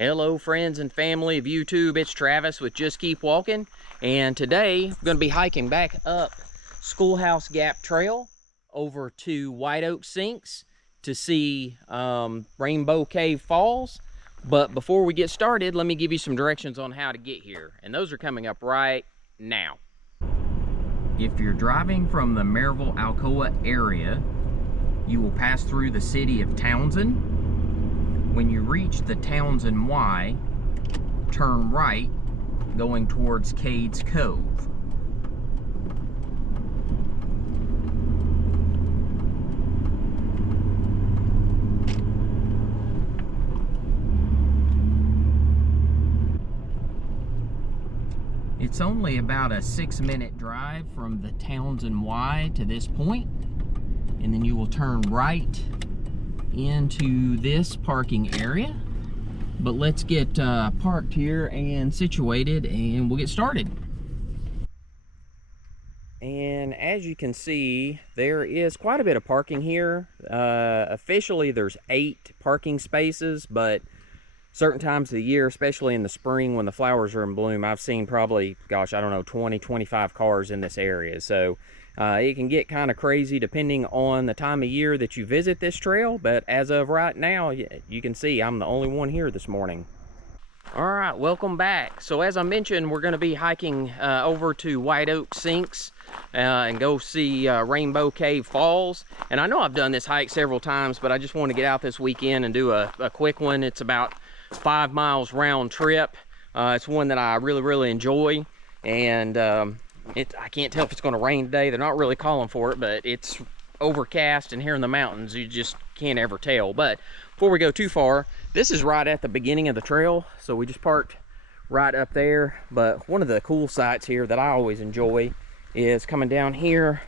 Hello friends and family of YouTube, it's Travis with Just Keep Walking, and today I'm going to be hiking back up Schoolhouse Gap Trail over to Whiteoak Sinks to see Rainbow Cave Falls. But before we get started, let me give you some directions on how to get here, and those are coming up right now. If you're driving from the Maryville-Alcoa area, you will pass through the city of Townsend. When you reach the Townsend Y, turn right, going towards Cades Cove. It's only about a 6-minute drive from the Townsend Y to this point, and then you will turn right into this parking area. But let's get parked here and situated, and we'll get started. And as you can see, there is quite a bit of parking here. Officially there's 8 parking spaces, but certain times of the year, especially in the spring when the flowers are in bloom, I've seen probably, gosh, I don't know, 20, 25 cars in this area. So it can get kind of crazy depending on the time of year that you visit this trail, but as of right now, you can see I'm the only one here this morning. All right, welcome back. So as I mentioned, we're going to be hiking over to Whiteoak Sinks and go see Rainbow Cave Falls. And I know I've done this hike several times, but I just want to get out this weekend and do a quick one. It's about 5 miles round trip. It's one that I really enjoy, and I can't tell if it's going to rain today. They're not really calling for it, but it's overcast, and here in the mountains you just can't ever tell. But before we go too far, this is right at the beginning of the trail, so we just parked right up there. But one of the cool sights here that I always enjoy is coming down here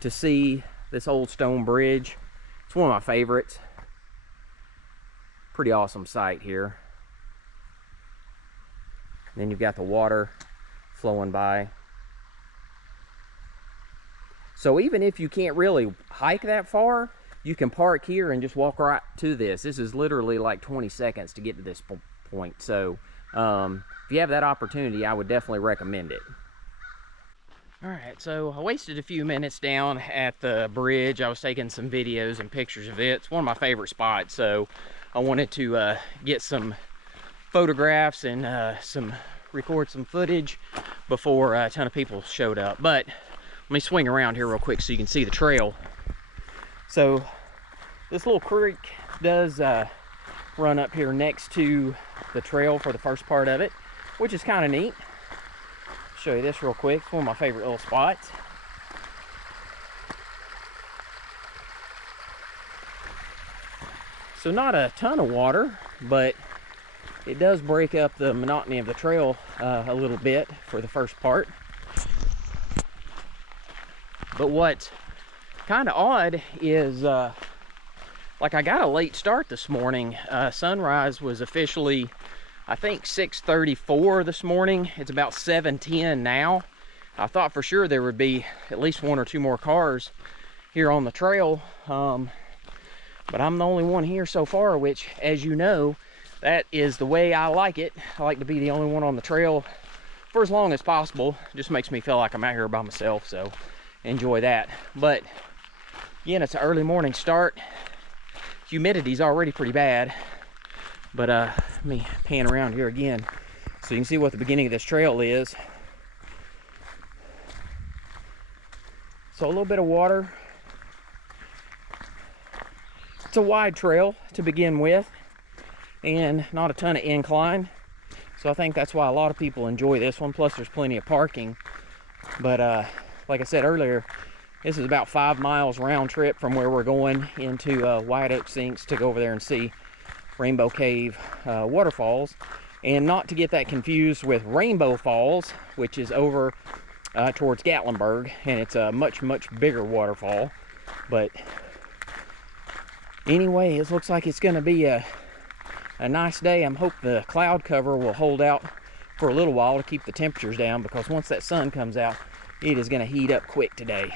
to see this old stone bridge. It's one of my favorites. Pretty awesome sight here. And then you've got the water flowing by. So even if you can't really hike that far, you can park here and just walk right to this. This is literally like 20 seconds to get to this point. So if you have that opportunity, I would definitely recommend it. All right, so I wasted a few minutes down at the bridge. I was taking some videos and pictures of it. It's one of my favorite spots, so I wanted to get some photographs and record some footage before a ton of people showed up. But let me swing around here real quick so you can see the trail. So this little creek does run up here next to the trail for the first part of it, which is kind of neat. Show you this real quick. It's one of my favorite little spots. So not a ton of water, but it does break up the monotony of the trail a little bit for the first part. But what's kind of odd is like I got a late start this morning. Sunrise was officially, I think, 6:34 this morning. It's about 7:10 now. I thought for sure there would be at least 1 or 2 more cars here on the trail, but I'm the only one here so far, which, as you know, that is the way I like it. I like to be the only one on the trail for as long as possible. It just makes me feel like I'm out here by myself, so enjoy that. But again, it's an early morning start. Humidity's already pretty bad, but let me pan around here again so you can see what the beginning of this trail is. So a little bit of water. It's a wide trail to begin with, and not a ton of incline, so I think that's why a lot of people enjoy this one. Plus there's plenty of parking. But like I said earlier, this is about 5 miles round trip from where we're going into Whiteoak Sinks to go over there and see Rainbow Cave waterfalls. And not to get that confused with Rainbow Falls, which is over towards Gatlinburg, and it's a much bigger waterfall. But anyway, it looks like it's going to be a nice day. I hope the cloud cover will hold out for a little while to keep the temperatures down, because once that sun comes out, it is going to heat up quick today.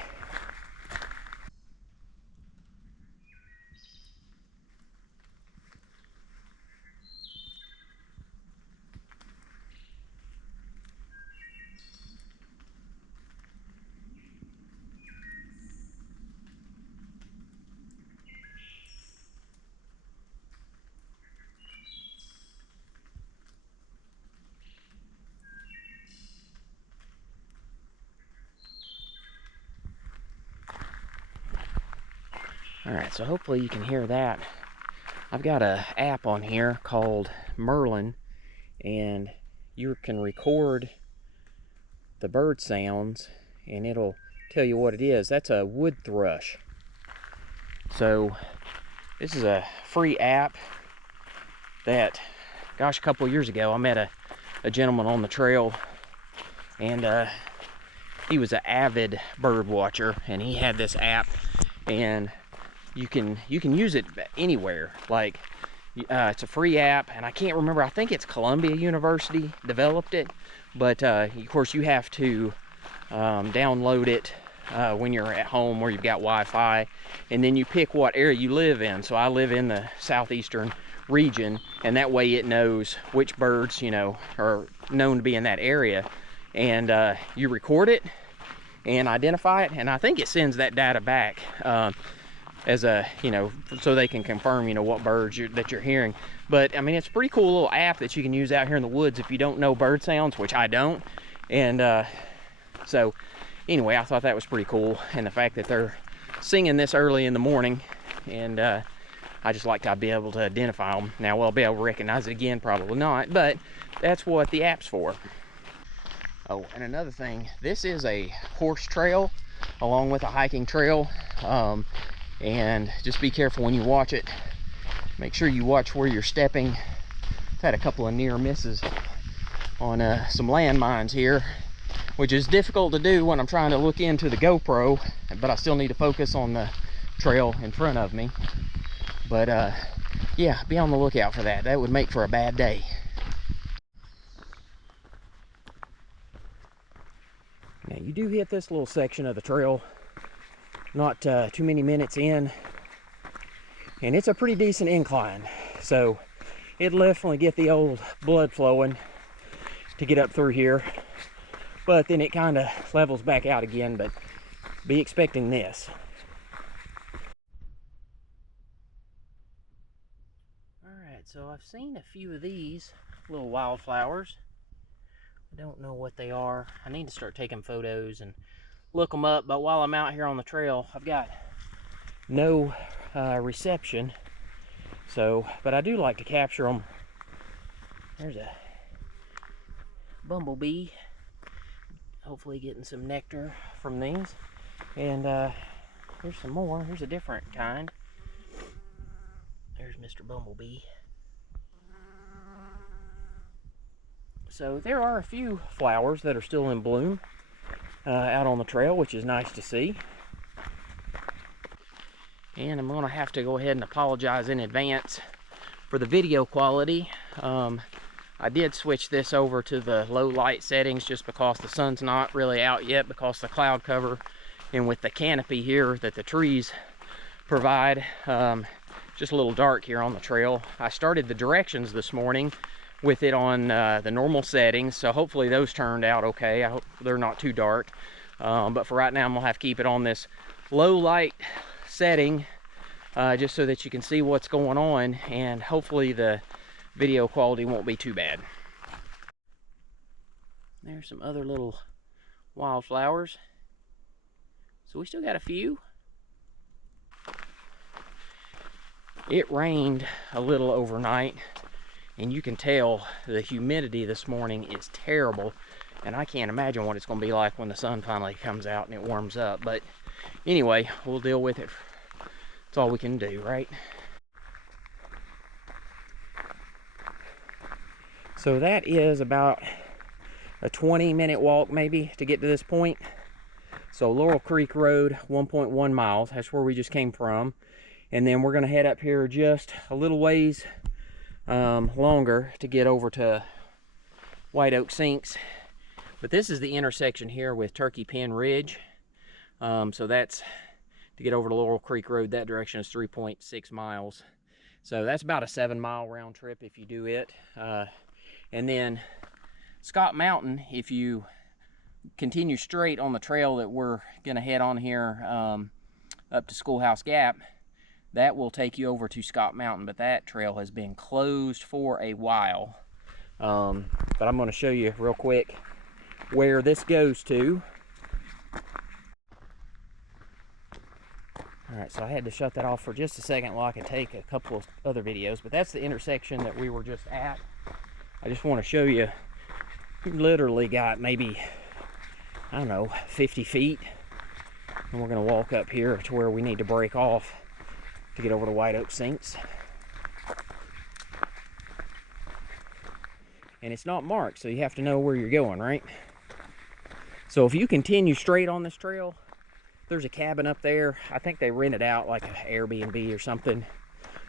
All right, so hopefully you can hear that. I've got an app on here called Merlin, and you can record the bird sounds and it'll tell you what it is. That's a wood thrush. So this is a free app that, gosh, a couple years ago I met a gentleman on the trail, and he was an avid bird watcher, and he had this app, and you can use it anywhere. Like it's a free app, and I can't remember, I think it's Columbia University developed it, but of course you have to download it when you're at home where you've got Wi-Fi, and then you pick what area you live in. So I live in the southeastern region, and that way it knows which birds, you know, are known to be in that area, and you record it and identify it, and I think it sends that data back as a, you know, so they can confirm, you know, what birds that you're hearing. But I mean, it's a pretty cool little app that you can use out here in the woods if you don't know bird sounds, which I don't. And so anyway, I thought that was pretty cool, and the fact that they're singing this early in the morning, and I just like to be able to identify them. Now, will I be able to recognize it again? Probably not, but that's what the app's for. Oh, and another thing, this is a horse trail along with a hiking trail, and just be careful when you watch it. Make sure you watch where you're stepping. I've had a couple of near misses on some landmines here, which is difficult to do when I'm trying to look into the GoPro, but I still need to focus on the trail in front of me. But yeah, be on the lookout for that. That would make for a bad day. Now, you do hit this little section of the trail not too many minutes in, and it's a pretty decent incline, so it'll definitely get the old blood flowing to get up through here, but then it kind of levels back out again. But be expecting this. All right, so I've seen a few of these little wildflowers. I don't know what they are. I need to start taking photos and look them up, but while I'm out here on the trail, I've got no reception, so, but I do like to capture them. There's a bumblebee, hopefully getting some nectar from these, and here's some more. Here's a different kind. There's Mr. Bumblebee. So there are a few flowers that are still in bloom out on the trail, which is nice to see. And I'm going to have to go ahead and apologize in advance for the video quality. I did switch this over to the low light settings just because the sun's not really out yet, because of the cloud cover, and with the canopy here that the trees provide, just a little dark here on the trail. I started the directions this morning with it on the normal settings, so hopefully those turned out okay. I hope they're not too dark, but for right now I'm gonna have to keep it on this low light setting, just so that you can see what's going on, and hopefully the video quality won't be too bad. There's some other little wildflowers. So we still got a few. It rained a little overnight, and you can tell the humidity this morning is terrible, and I can't imagine what it's going to be like when the sun finally comes out and it warms up. But anyway, we'll deal with it. That's all we can do, right? So that is about a 20-minute walk maybe to get to this point. So Laurel Creek Road, 1.1 miles, that's where we just came from. And then we're gonna head up here just a little ways longer to get over to Whiteoak Sinks. But this is the intersection here with Turkey Pen Ridge. So that's, to get over to Laurel Creek Road, that direction is 3.6 miles. So that's about a 7-mile round trip if you do it. And then Scott Mountain, if you continue straight on the trail that we're gonna head on here up to Schoolhouse Gap, that will take you over to Scott Mountain, but that trail has been closed for a while. But I'm gonna show you real quick where this goes to. All right, so I had to shut that off for just a second while I could take a couple of other videos, but that's the intersection that we were just at. I just want to show you, you literally got maybe, I don't know, 50 feet. And we're going to walk up here to where we need to break off to get over to Whiteoak Sinks. And it's not marked, so you have to know where you're going, right? So if you continue straight on this trail, there's a cabin up there. I think they rent it out like an Airbnb or something.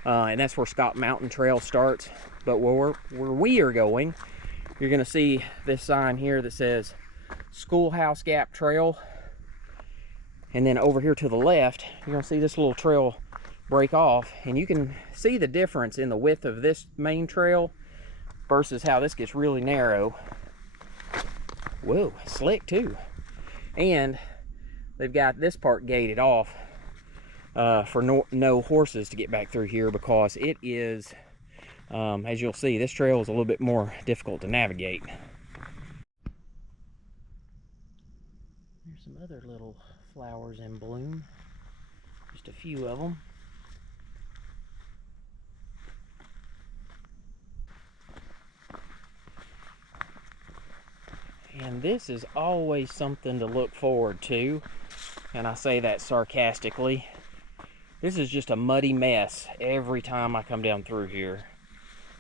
And that's where Scott Mountain Trail starts. But where we are going, you're going to see this sign here that says Schoolhouse Gap Trail. And then over here to the left, you're going to see this little trail break off. And you can see the difference in the width of this main trail versus how this gets really narrow. Whoa, slick too. And they've got this part gated off for no horses to get back through here, because it is, as you'll see, this trail is a little bit more difficult to navigate. There's some other little flowers in bloom, just a few of them. And this is always something to look forward to, and I say that sarcastically. This is just a muddy mess every time I come down through here.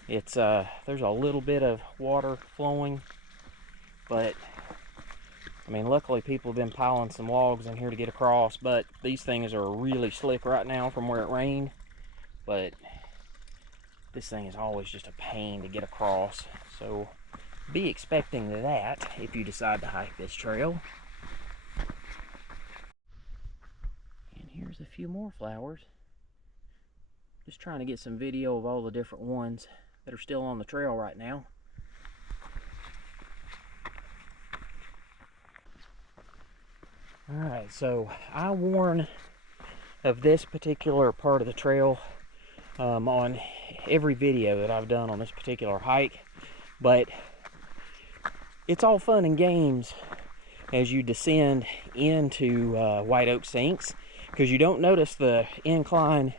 It's there's a little bit of water flowing, but I mean, luckily people have been piling some logs in here to get across, but these things are really slick right now from where it rained. But this thing is always just a pain to get across, so be expecting that if you decide to hike this trail. And here's a few more flowers. Just trying to get some video of all the different ones that are still on the trail right now. Alright, so I warn of this particular part of the trail on every video that I've done on this particular hike, but it's all fun and games as you descend into Whiteoak Sinks, because you don't notice the incline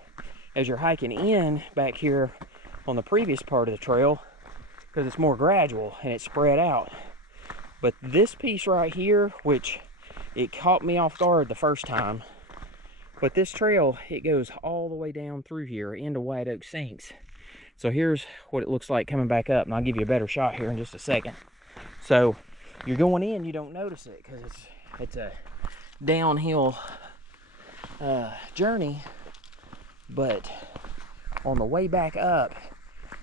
as you're hiking in back here on the previous part of the trail, because it's more gradual and it's spread out. But this piece right here, which it caught me off guard the first time, but this trail, it goes all the way down through here into Whiteoak Sinks. So here's what it looks like coming back up, and I'll give you a better shot here in just a second. So you're going in, you don't notice it because it's a downhill journey, but on the way back up,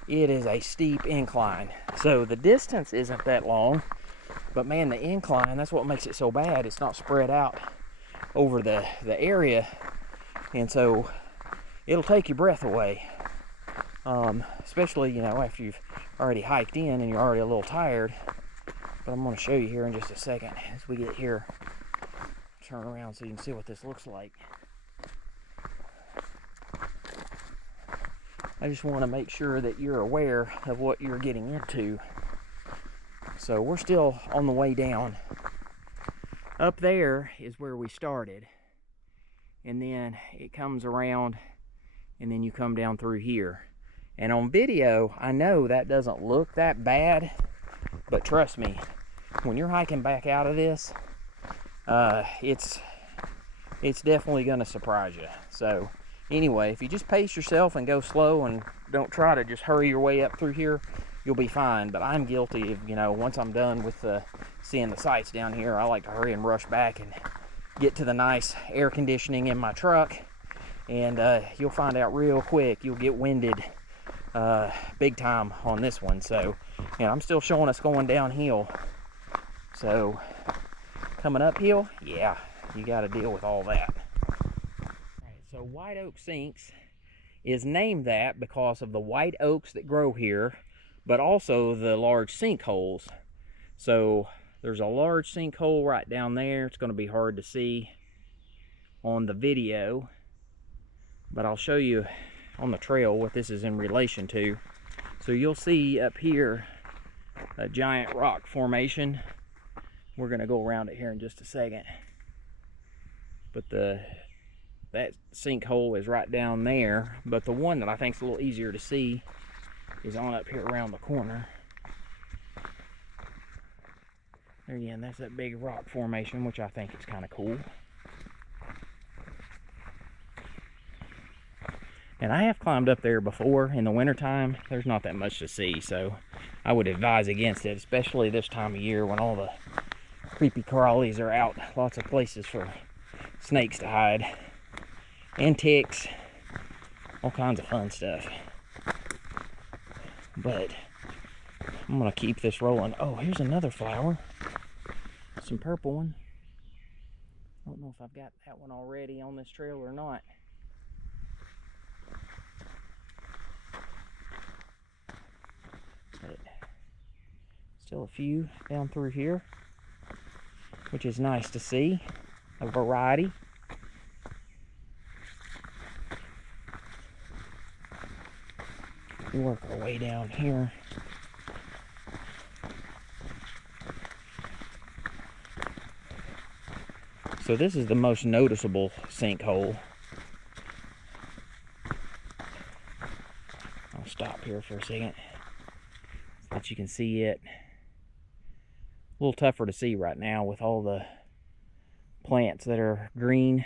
it is a steep incline. So the distance isn't that long, but man, the incline, that's what makes it so bad. It's not spread out over the area, and so it'll take your breath away, especially, you know, after you've already hiked in and you're already a little tired. But I'm going to show you here in just a second as we get here. Turn around so you can see what this looks like. I just want to make sure that you're aware of what you're getting into. So we're still on the way down. Up there is where we started, and then it comes around, and then you come down through here. And on video, I know that doesn't look that bad, but trust me, when you're hiking back out of this, it's definitely going to surprise you. So anyway, if you just pace yourself and go slow and don't try to just hurry your way up through here, you'll be fine. But I'm guilty of, you know, once I'm done with seeing the sights down here, I like to hurry and rush back and get to the nice air conditioning in my truck, and you'll find out real quick you'll get winded big time on this one. So, you know, I'm still showing us going downhill, so coming uphill, yeah, you got to deal with all that. Right, so Whiteoak Sinks is named that because of the white oaks that grow here, but also the large sinkholes. So there's a large sinkhole right down there. It's going to be hard to see on the video, but I'll show you on the trail what this is in relation to. So you'll see up here a giant rock formation. We're going to go around it here in just a second. But the that sinkhole is right down there, but the one that I think is a little easier to see is on up here around the corner. There again, that's that big rock formation, which I think is kind of cool. And I have climbed up there before in the wintertime. There's not that much to see, so I would advise against it, especially this time of year when all the creepy crawlies are out. Lots of places for snakes to hide, and ticks, all kinds of fun stuff. But I'm gonna keep this rolling. Oh, here's another flower, some purple one. I don't know if I've got that one already on this trail or not. But still a few down through here, which is nice to see, a variety. We work our way down here. So this is the most noticeable sinkhole. I'll stop here for a second so that you can see it. A little tougher to see right now with all the plants that are green.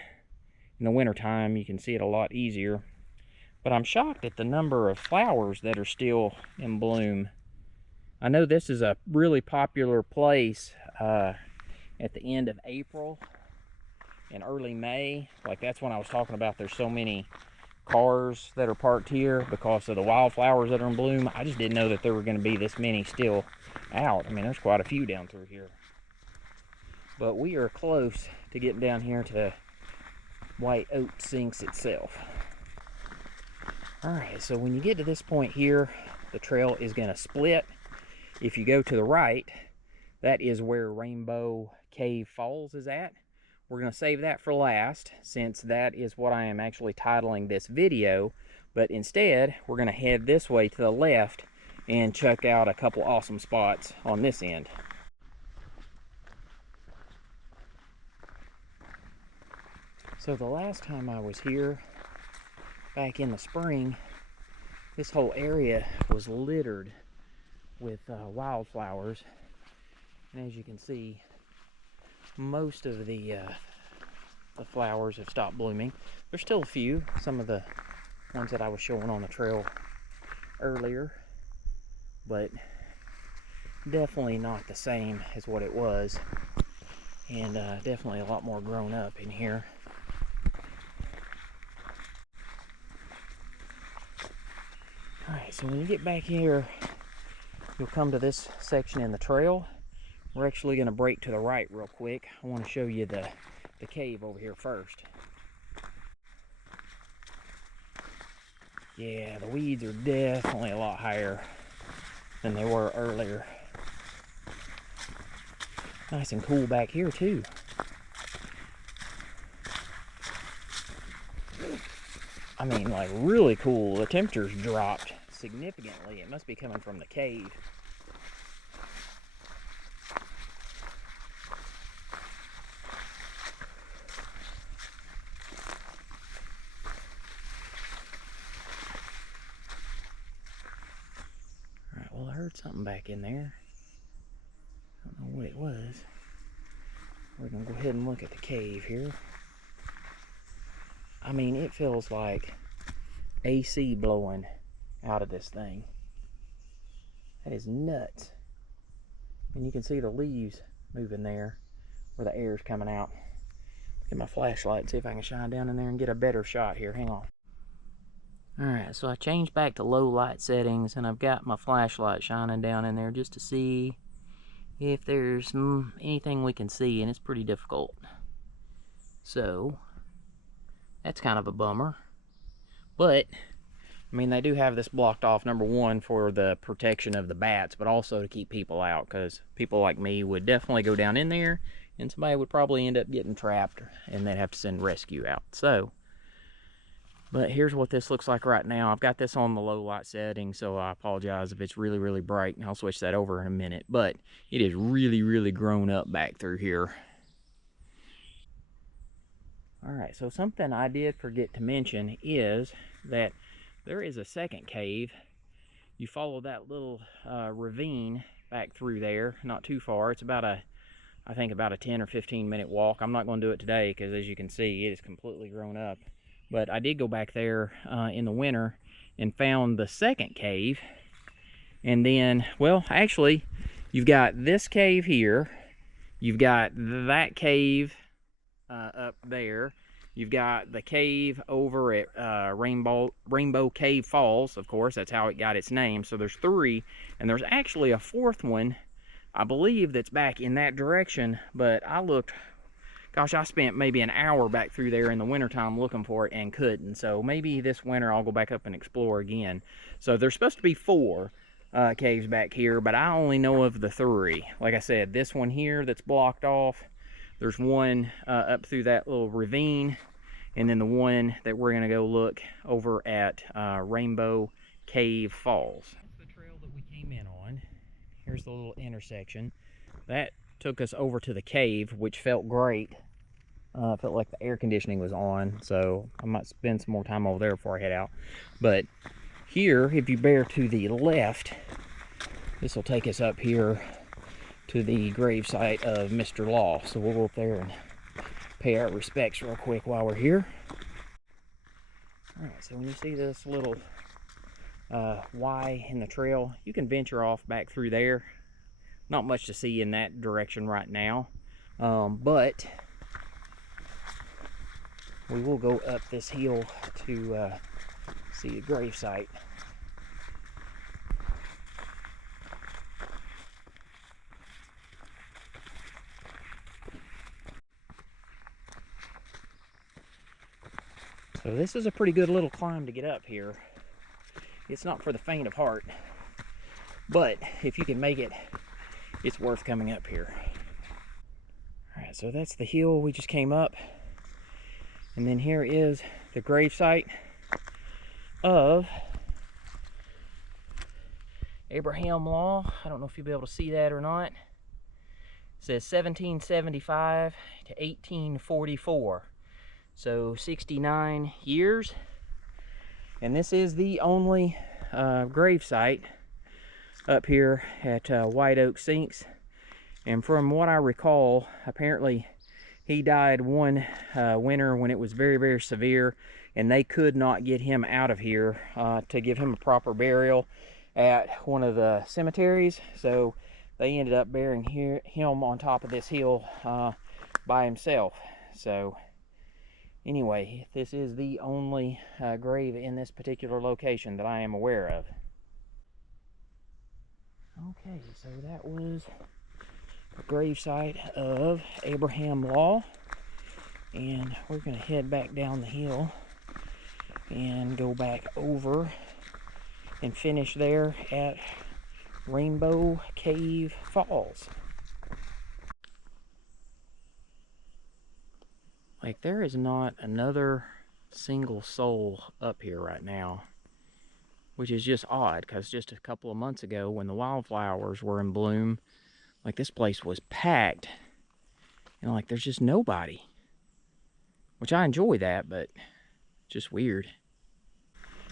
In the wintertime, you can see it a lot easier. But I'm shocked at the number of flowers that are still in bloom. I know this is a really popular place at the end of April and early May. Like, that's when I was talking about there's so many cars that are parked here because of the wildflowers that are in bloom. I just didn't know that there were going to be this many still out. I mean, there's quite a few down through here. But we are close to getting down here to Whiteoak Sinks itself. Alright, so when you get to this point here, the trail is going to split. If you go to the right, that is where Rainbow Cave Falls is at. We're going to save that for last, since that is what I am actually titling this video. But instead, we're going to head this way to the left and check out a couple awesome spots on this end. So the last time I was here, back in the spring, this whole area was littered with wildflowers, and as you can see, most of the flowers have stopped blooming. There's still a few, some of the ones that I was showing on the trail earlier, but definitely not the same as what it was, and definitely a lot more grown up in here. Alright, so when you get back here, you'll come to this section in the trail. We're actually going to break to the right real quick. I want to show you the cave over here first. Yeah, the weeds are definitely a lot higher than they were earlier. Nice and cool back here too. I mean, like, really cool. The temperature's dropped significantly. It must be coming from the cave. Alright, well, I heard something back in there. I don't know what it was. We're gonna go ahead and look at the cave here. I mean, it feels like AC blowing out of this thing. That is nuts. And you can see the leaves moving there where the air's coming out. Get my flashlight and see if I can shine down in there and get a better shot here. Hang on. Alright, so I changed back to low light settings, and I've got my flashlight shining down in there just to see if there's anything we can see, and it's pretty difficult. So that's kind of a bummer. But I mean, they do have this blocked off, number one, for the protection of the bats, but also to keep people out, because people like me would definitely go down in there, and somebody would probably end up getting trapped, and they'd have to send rescue out. So, but here's what this looks like right now. I've got this on the low light setting, so I apologize if it's really, really bright, and I'll switch that over in a minute. But it is really, really grown up back through here. All right, so something I did forget to mention is that there is a second cave. You follow that little ravine back through there, not too far. It's about I think about a 10 or 15 minute walk. I'm not going to do it today because, as you can see, it is completely grown up. But I did go back there in the winter and found the second cave. And then, well, actually, you've got this cave here. You've got that cave up there. You've got the cave over at Rainbow Cave Falls, of course. That's how it got its name. So there's 3, and there's actually a 4th one, I believe, that's back in that direction. But I looked, gosh, I spent maybe an hour back through there in the wintertime looking for it and couldn't. So maybe this winter I'll go back up and explore again. So there's supposed to be 4 caves back here, but I only know of the 3. Like I said, this one here that's blocked off. There's one up through that little ravine, and then the one that we're gonna go look over at Rainbow Cave Falls. That's the trail that we came in on. Here's the little intersection. That took us over to the cave, which felt great. Felt like the air conditioning was on, so I might spend some more time over there before I head out. But here, if you bear to the left, this will take us up here to the gravesite of Mr. Law. So we'll go up there and pay our respects real quick while we're here. All right, so when you see this little Y in the trail, you can venture off back through there. Not much to see in that direction right now, but we will go up this hill to see a gravesite. So this is a pretty good little climb to get up here. It's not for the faint of heart, but if you can make it, it's worth coming up here. All right, so that's the hill we just came up. And then here is the gravesite of Abraham Law. I don't know if you'll be able to see that or not. It says 1775 to 1844. So 69 years. And this is the only gravesite up here at Whiteoak Sinks. And from what I recall, apparently he died one winter when it was very, very severe, and they could not get him out of here to give him a proper burial at one of the cemeteries. So they ended up burying him on top of this hill by himself. So anyway, this is the only grave in this particular location that I am aware of. Okay, so that was the gravesite of Abraham Law, and we're going to head back down the hill and go back over and finish there at Rainbow Cave Falls. Like, there is not another single soul up here right now, which is just odd, because just a couple of months ago when the wildflowers were in bloom, like, this place was packed, and like, there's just nobody, which I enjoy that, but just weird.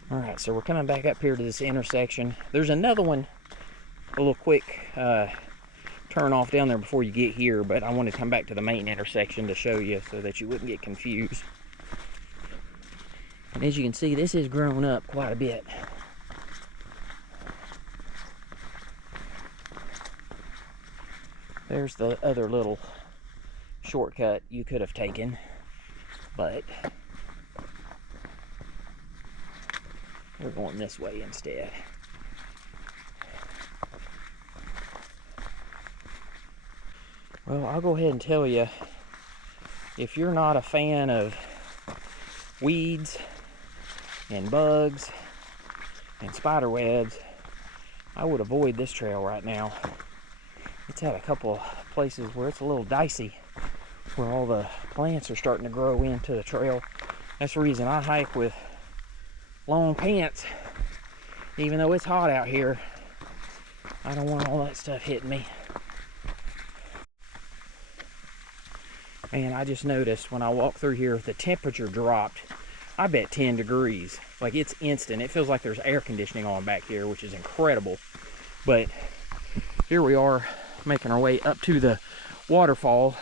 All right, so we're coming back up here to this intersection. There's another one, a little quick turn off down there before you get here, but I want to come back to the main intersection to show you so that you wouldn't get confused. And as you can see, this has grown up quite a bit. There's the other little shortcut you could have taken, but we're going this way instead. Well, I'll go ahead and tell you, if you're not a fan of weeds and bugs and spider webs, I would avoid this trail right now. It's at a couple of places where it's a little dicey, where all the plants are starting to grow into the trail. That's the reason I hike with long pants, even though it's hot out here. I don't want all that stuff hitting me. Man, I just noticed when I walked through here, the temperature dropped, I bet 10 degrees. Like, it's instant. It feels like there's air conditioning on back here, which is incredible. But here we are making our way up to the waterfall.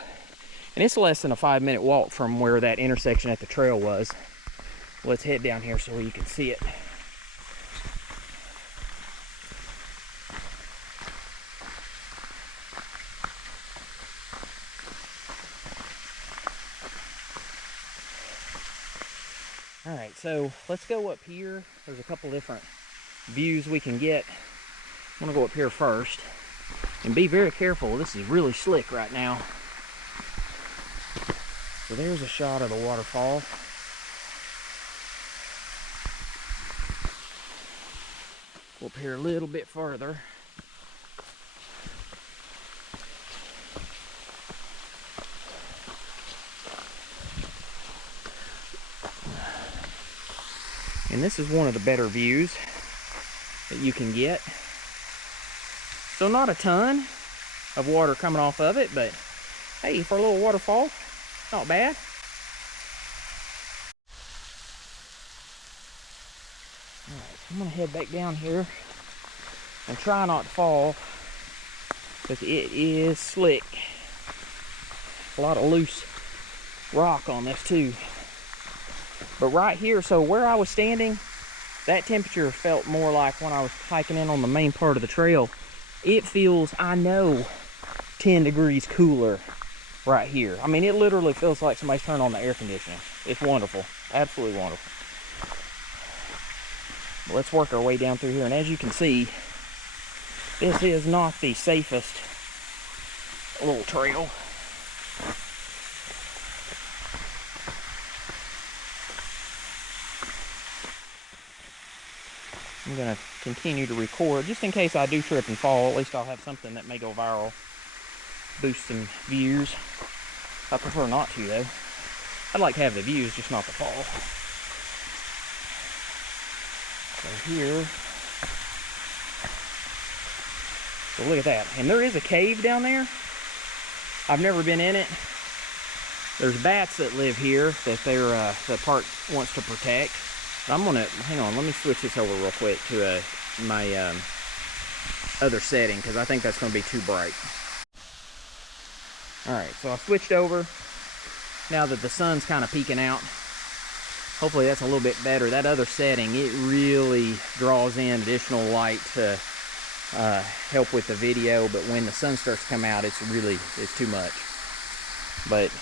And it's less than a 5-minute walk from where that intersection at the trail was. Let's head down here so you can see it. All right, so let's go up here. There's a couple different views we can get. I'm gonna go up here first and be very careful. This is really slick right now. So there's a shot of the waterfall. Go up here a little bit further. And this is one of the better views that you can get. So not a ton of water coming off of it, but hey, for a little waterfall, not bad. All right, I'm gonna head back down here and try not to fall because it is slick. A lot of loose rock on this too. But right here, so where I was standing, that temperature felt more like when I was hiking in on the main part of the trail. It feels, I know, 10 degrees cooler right here. I mean, it literally feels like somebody's turned on the air conditioning. It's wonderful, absolutely wonderful. But let's work our way down through here, and as you can see, this is not the safest little trail. I'm gonna continue to record just in case I do trip and fall. At least I'll have something that may go viral, boost some views. I prefer not to though. I'd like to have the views, just not the fall. So here, so look at that. And there is a cave down there. I've never been in it. There's bats that live here that the park wants to protect. I'm gonna, hang on, let me switch this over real quick to my other setting because I think that's gonna be too bright. All right, so I switched over now that the sun's kind of peeking out. Hopefully that's a little bit better. That other setting, it really draws in additional light to help with the video, but when the sun starts to come out, it's too much. But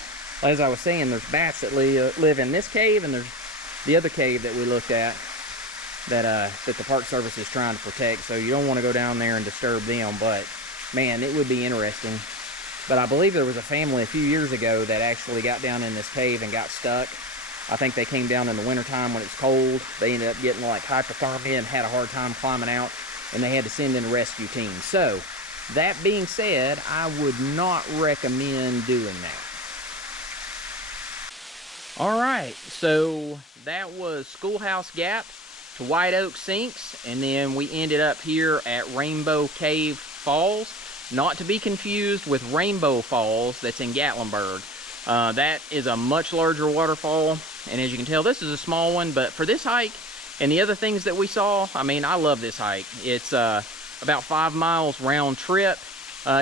as I was saying, there's bats that live in this cave, and there's the other cave that we looked at that the Park Service is trying to protect, so you don't want to go down there and disturb them. But man, it would be interesting. But I believe there was a family a few years ago that actually got down in this cave and got stuck. I think they came down in the wintertime when it's cold. They ended up getting like hypothermia and had a hard time climbing out, and they had to send in a rescue team. So that being said, I would not recommend doing that. All right, so that was Schoolhouse Gap to Whiteoak Sinks, and then we ended up here at Rainbow Cave Falls, not to be confused with Rainbow Falls that's in Gatlinburg. That is a much larger waterfall, and as you can tell, this is a small one, but for this hike and the other things that we saw, I mean, I love this hike. It's about 5 miles round trip.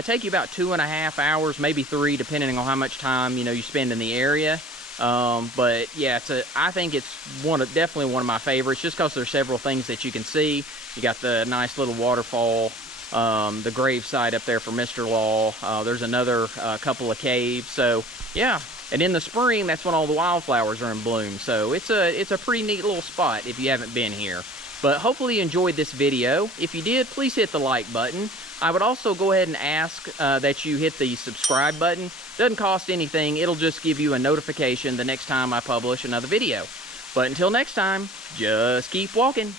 Take you about 2.5 hours, maybe 3, depending on how much time you spend in the area. But yeah, I think it's definitely one of my favorites, just because there's several things that you can see. You got the nice little waterfall, the gravesite up there for Mr. Law. There's another couple of caves. So yeah, and in the spring, that's when all the wildflowers are in bloom. So it's a pretty neat little spot if you haven't been here. But hopefully you enjoyed this video. If you did, please hit the like button. I would also go ahead and ask that you hit the subscribe button. Doesn't cost anything. It'll just give you a notification the next time I publish another video. But until next time, just keep walking.